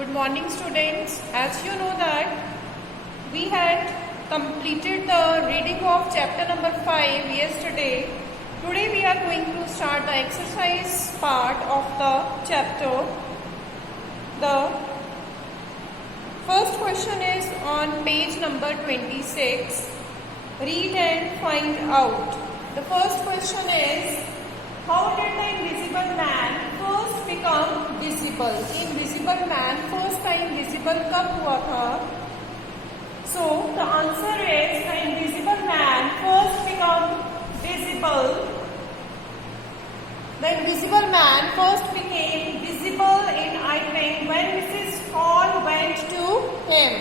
Good morning, students. As you know that we had completed the reading of chapter number 5 yesterday. Today we are going to start the exercise part of the chapter. The first question is on page number 26. Read and find out. The first question is, how did the invisible man first become visible? Invisible man first time visible कब हुआ था? So the answer is the invisible man first become visible. The invisible man first became visible in, I think, when Mrs. Hall went to him.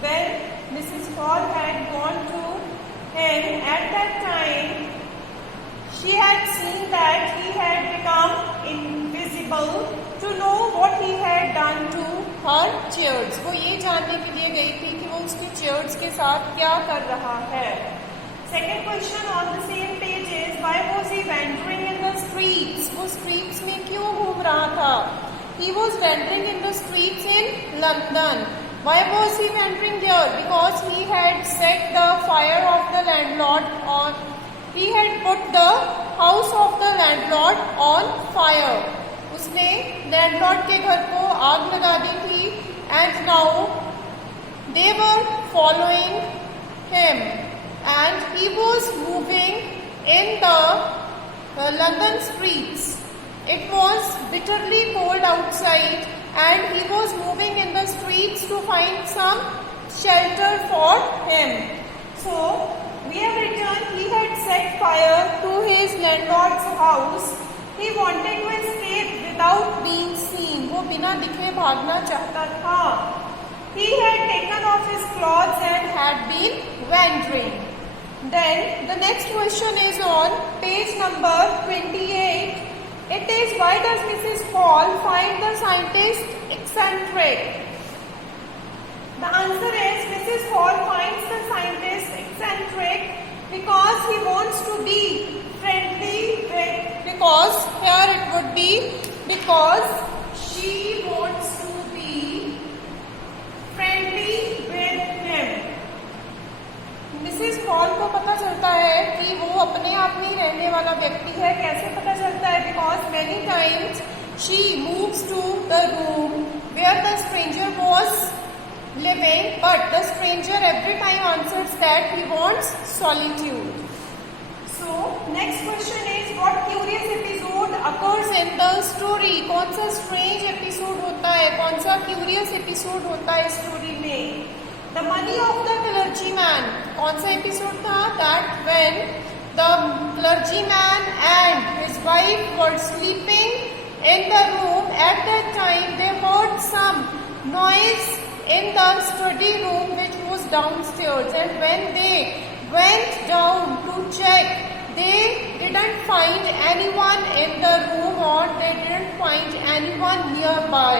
When Mrs. Hall had gone to him, at that time she had seen that he had become invisible to know what he had done to her chairs. वो ये जानने के लिए गई थी कि वो उसकी chairs के साथ क्या कर रहा है. Second question on the same page is, why was he wandering in the streets? वो streets में क्यों घूम रहा था? He was wandering in the streets in London. Why was he wandering there? Because he had set the fire of the landlord on. He had put the house of the landlord on fire. उसने landlord के घर को आग लगा दी थी. And now they were following him. And he was moving in the London streets. It was bitterly cold outside, and he was moving in the streets to find some shelter for him. So we have written, he had set fire to his landlord's house. He wanted to escape without being seen. वो बिना दिखे भागना चाहता था. He had taken off his clothes and had been wandering. Then the next question is on page number 28. It is, why does Mrs. Hall find the scientist eccentric? The answer is, Mrs. Hall finds the scientist eccentric because he wants to be friendly with, because here it would be, because she wants to be friendly with him. Mrs hall को पता चलता है कि वो अपने आप में रहने वाला व्यक्ति है. कैसे पता चलता है? Because many times she moves to the room where the stranger was living, but the stranger every time answers that he wants solitude. So next question is, what curious episode occurs in the story? कौन सा strange episode होता है, कौन सा curious episode होता है story में? The money of the clergyman. कौन सा episode था? That when the clergyman and his wife were sleeping in the room, at that time they heard some noise in the study room which was downstairs, and when they went down to check, they didn't find anyone in the room, or they didn't find anyone nearby.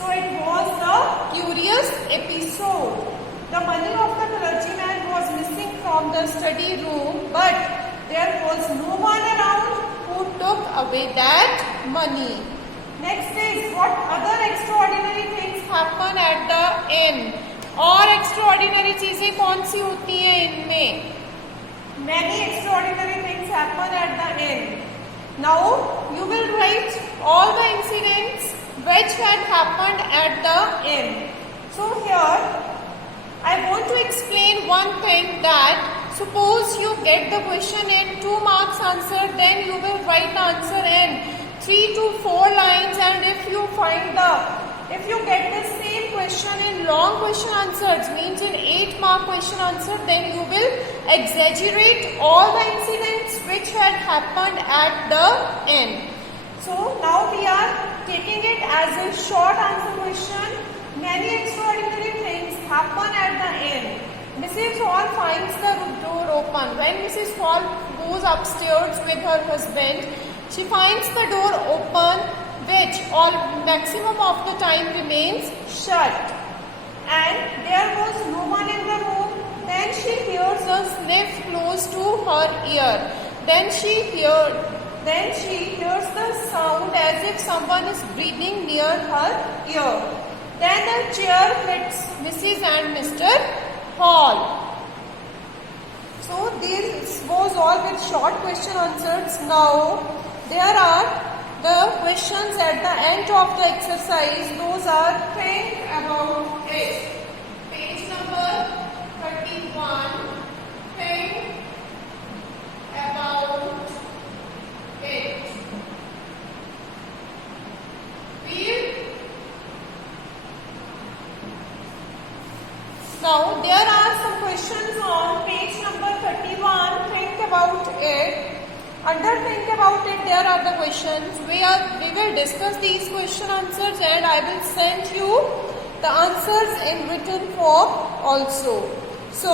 So it was a curious episode. The money of the clergyman was missing from the study room, but there was no one around who took away that money. Next is, what other extraordinary things happen at the inn? और extraordinary चीजें कौन सी होती हैं इनमें? Many extraordinary things happen at the inn. Now you will write all the incidents which had happened at the inn. So here I want to explain one thing, that suppose you get the question in 2 marks answer, then you will write the answer in 3 to 4 lines, and if you get the same question in long question answers, means in 8 mark question answer, then you will exaggerate all the incidents which had happened at the end. So now we are taking it as a short answer question. Many extraordinary things happen at the end. Mrs. Hall finds the door open. When Mrs. Hall goes upstairs with her husband, she finds the door open, which all maximum of the time remains shut. And there was no one in the room. Then she hears a sniff close to her ear. Then she Then she hears the sound as if someone is breathing near her ear. Then a chair hits Mrs. and Mr. Hall. So this was all with short question answers. Now there are the questions at the end of the exercise. Those are think about it. Page number 31. Think about it. Read. Now there are some questions on page number 31. Think about it. Under think about it, there are the questions. We will discuss these question answers, and I will send you the answers in written form also. So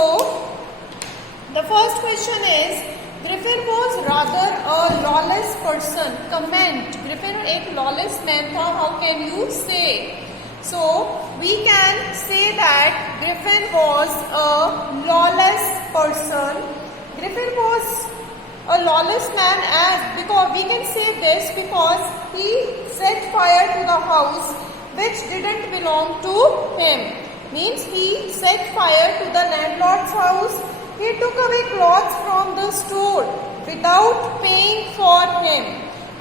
the first question is, Griffin was rather a lawless person. Comment. Griffin एक lawless man था. How can you say? So we can say that Griffin was a lawless person. Griffin was a lawless man, as because we can say this because he set fire to the house which didn't belong to him. Means he set fire to the landlord's house. He took away clothes from the store without paying for him.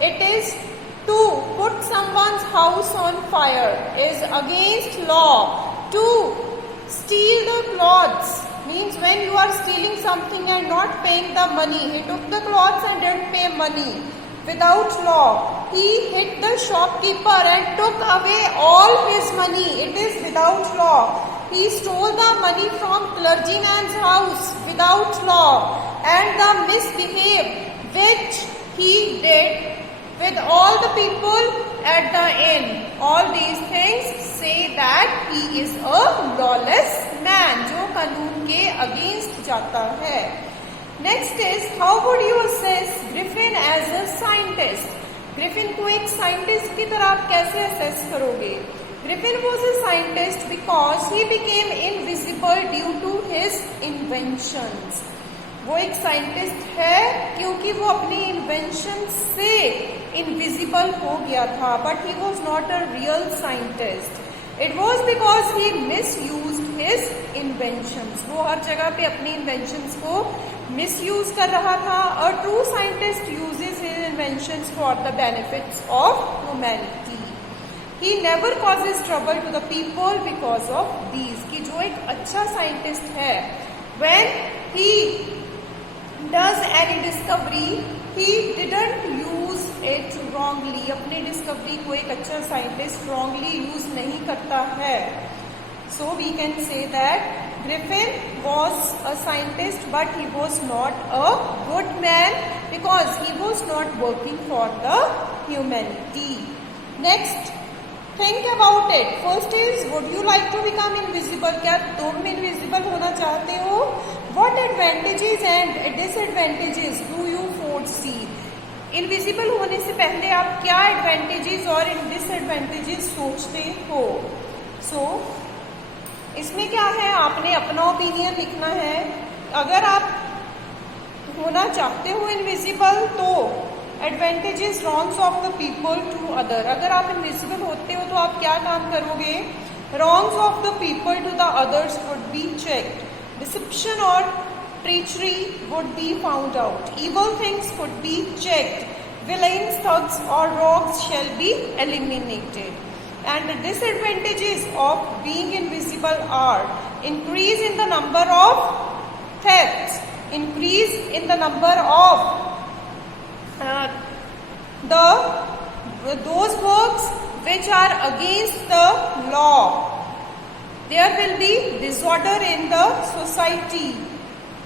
It is to put someone's house on fire is against law. To steal the clothes means when you are stealing something and not paying the money. He took the clothes and didn't pay money. Without law. He hit the shopkeeper and took away all his money. It is without law. He stole the money from clergyman's house without law. And the misbehave which he did with all the people at the inn. All these things say that he is a lawless man, जो कानून के against जाता है. Next is, how would you assess Griffin as a scientist? Griffin को एक scientist की तरह आप कैसे assess करोगे? Griffin was a scientist because he became invisible due to his inventions. वो एक साइंटिस्ट है क्योंकि वो अपनी इन्वेंशन से इनविजिबल हो गया था, but he was not a real scientist. It was because he misused his inventions. वो हर जगह पे अपनी इन्वेंशंस को मिसयूज कर रहा था. A true scientist uses his inventions for the benefits of humanity. He never causes trouble to the people because of these. कि जो एक अच्छा साइंटिस्ट है, when he does any discovery, he didn't use it wrongly. अपनी discovery को एक अच्छा scientist wrongly use नहीं करता है. So we can say that Griffin was a scientist, but he was not a good man because he was not working for the humanity. Next, think about it. First is, would you like to become invisible? क्या तुम invisible होना चाहते हो? What advantages and disadvantages do you foresee? Invisible होने से पहले आप क्या advantages और disadvantages सोचते हो? So इसमें क्या है, आपने अपना ओपिनियन लिखना है. अगर आप होना चाहते हो इनविजिबल तो advantages wrongs of the people to other. अगर आप इनविजिबल होते हो तो आप क्या काम करोगे? Wrongs of the people to the others would be checked. Deception और treachery would be found out. Evil things would be checked. villains, thugs or rogues shall be eliminated. And the disadvantages of being invisible are increase in the number of thefts, increase in the number of those works which are against the law. There will be disorder in the society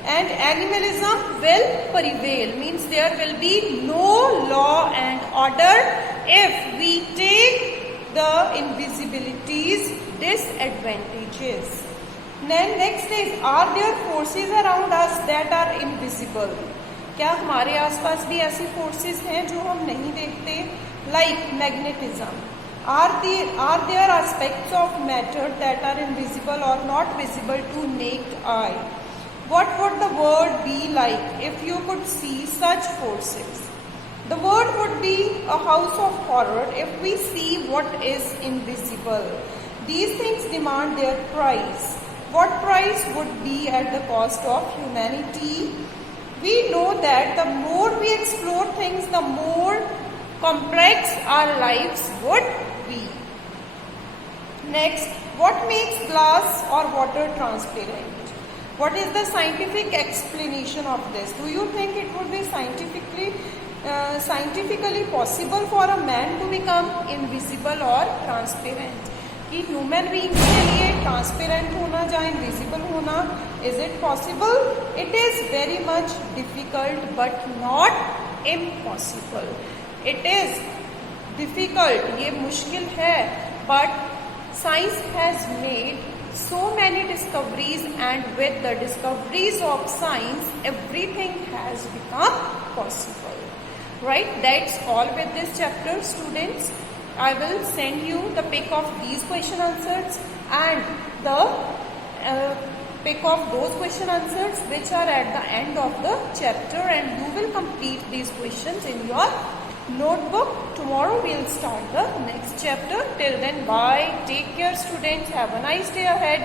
and animalism will prevail. Means there will be no law and order if we take the invisibility's disadvantages. Then next is, are there forces around us that are invisible? क्या हमारे आसपास भी ऐसी forces हैं जो हम नहीं देखते? Like magnetism. Are there aspects of matter that are invisible or not visible to naked eye? What would the world be like if you could see such forces? The word would be a house of horror if we see what is invisible. These things demand their price. What price would be at the cost of humanity? We know that the more we explore things, the more complex our lives would be. Next, what makes glass or water transparent? What is the scientific explanation of this? Do you think it would be scientifically possible for a man to become invisible or transparent? कि human being के लिए transparent होना या invisible होना, is it possible? It is very much difficult but not impossible. It is difficult, ये मुश्किल है, but science has made so many discoveries, and with the discoveries of science everything has become possible. Right, that's all with this chapter, students. I will send you the pic of these question answers and the pic of those question answers which are at the end of the chapter, and you will complete these questions in your notebook. Tomorrow we'll start the next chapter. Till then, bye. Take care, students. Have a nice day ahead.